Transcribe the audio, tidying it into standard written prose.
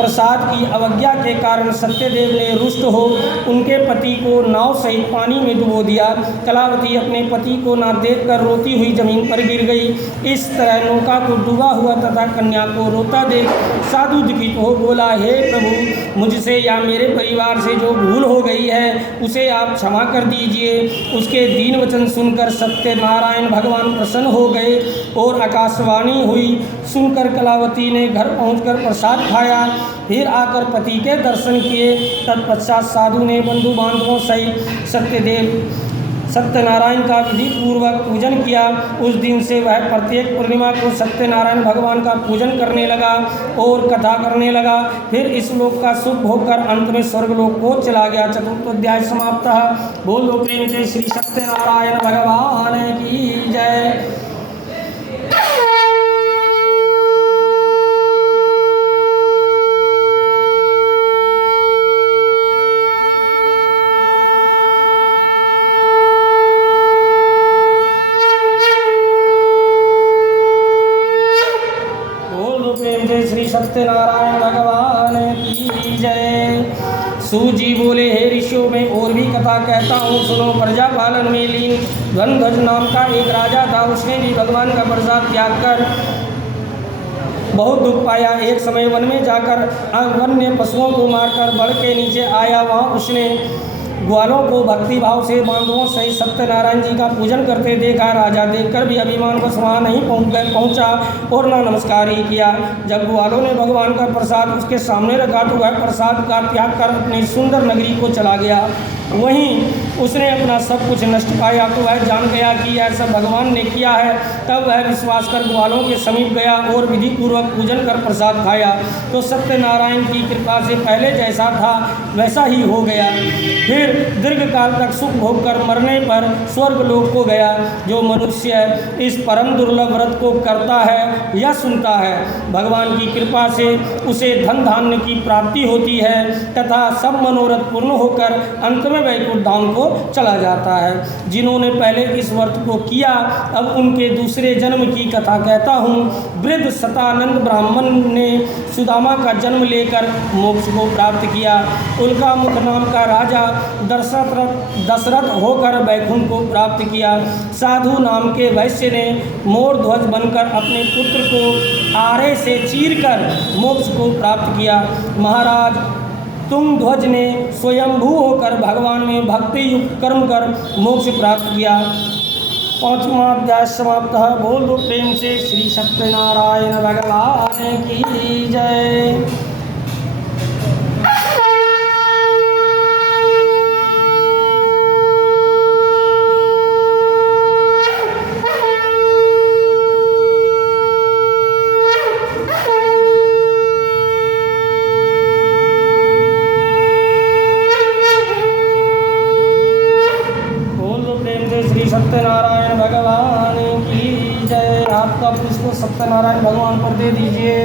प्रसाद की अवज्ञा के कारण सत्यदेव ने रुष्ट हो उनके पति को नाव सहित पानी में डुबो दिया। कलावती अपने पति को ना देखकर रोती हुई जमीन पर गिर गई। इस तरह नौका को डूबा हुआ तथा कन्या को रोता देख साधु दुखित हो बोला, हे प्रभु, मुझसे या मेरे परिवार से जो भूल हो गई है उसे आप क्षमा कर दीजिए। उसके दीन वचन सुनकर सत्यनारायण भगवान प्रसन्न हो गए और आकाशवाणी हुई सुनकर कलावती ने घर पहुंचकर प्रसाद खाया। फिर आकर पति के दर्शन किए। तत्पश्चात साधु ने बंधु बांधवों सहित सत्यनारायण का विधि पूर्वक पूजन किया। उस दिन से वह प्रत्येक पूर्णिमा को सत्यनारायण भगवान का पूजन करने लगा और कथा करने लगा। फिर इस लोक का सुख भोग कर अंत में स्वर्गलोक को चला गया। चतुर्थ अध्याय समाप्त। बोलो प्रेम से श्री सत्यनारायण भगवान की जय। सत्यनारायण भगवान की जय। सूजी बोले, हे ऋषियों में और भी कथा कहता हूँ, सुनो। प्रजा पालन में लीन ध्वज नाम का एक राजा था। उसने भी भगवान का प्रसाद त्याग कर बहुत दुख पाया। एक समय वन में जाकर वन्य पशुओं को मारकर बड़ के नीचे आया। वहाँ उसने ग्वालों को भक्ति भाव से बांधवों सहित सत्यनारायण जी का पूजन करते देखा। राजा देखकर भी अभिमानवश वहाँ नहीं पहुँचा और न नमस्कार ही किया। जब ग्वालों ने भगवान का प्रसाद उसके सामने रखा तो वह प्रसाद का त्याग कर अपनी सुंदर नगरी को चला गया। वहीं उसने अपना सब कुछ नष्ट पाया तो वह जान गया कि यह सब भगवान ने किया है। तब वह विश्वास कर ग्वालों के समीप गया और विधि पूर्वक पूजन कर प्रसाद खाया तो सत्यनारायण की कृपा से पहले जैसा था वैसा ही हो गया। फिर दीर्घ काल तक सुख भोग कर मरने पर स्वर्ग लोक को गया। जो मनुष्य इस परम दुर्लभ व्रत को करता है या सुनता है, भगवान की कृपा से उसे धन धान्य की प्राप्ति होती है तथा सब मनोरथ पूर्ण होकर अंत में वैकुंठ धाम को चला जाता है। जिन्होंने पहले इस व्रत को किया, अब उनके दूसरे जन्म की कथा कहता हूँ। वृद्ध सतानंद ब्राह्मण ने सुदामा का जन्म लेकर मोक्ष को प्राप्त किया। उल्का मुख नाम का राजा दशरथ होकर वैकुंठ को प्राप्त किया। साधु नाम के वैश्य ने मोर ध्वज बनकर अपने पुत्र को आरे से चीरकर मोक्ष को प्राप्त किया। महाराज तुंगध्वज ने स्वयंभू होकर भगवान में भक्ति युक्त कर्म कर मोक्ष प्राप्त किया। 5वां अध्याय समाप्त। बोल दो प्रेम से श्री सत्यनारायण भगवान की जय। सत्यनारायण भगवान की जय। आपका पुष्प सत्यनारायण भगवान पर दे दीजिए।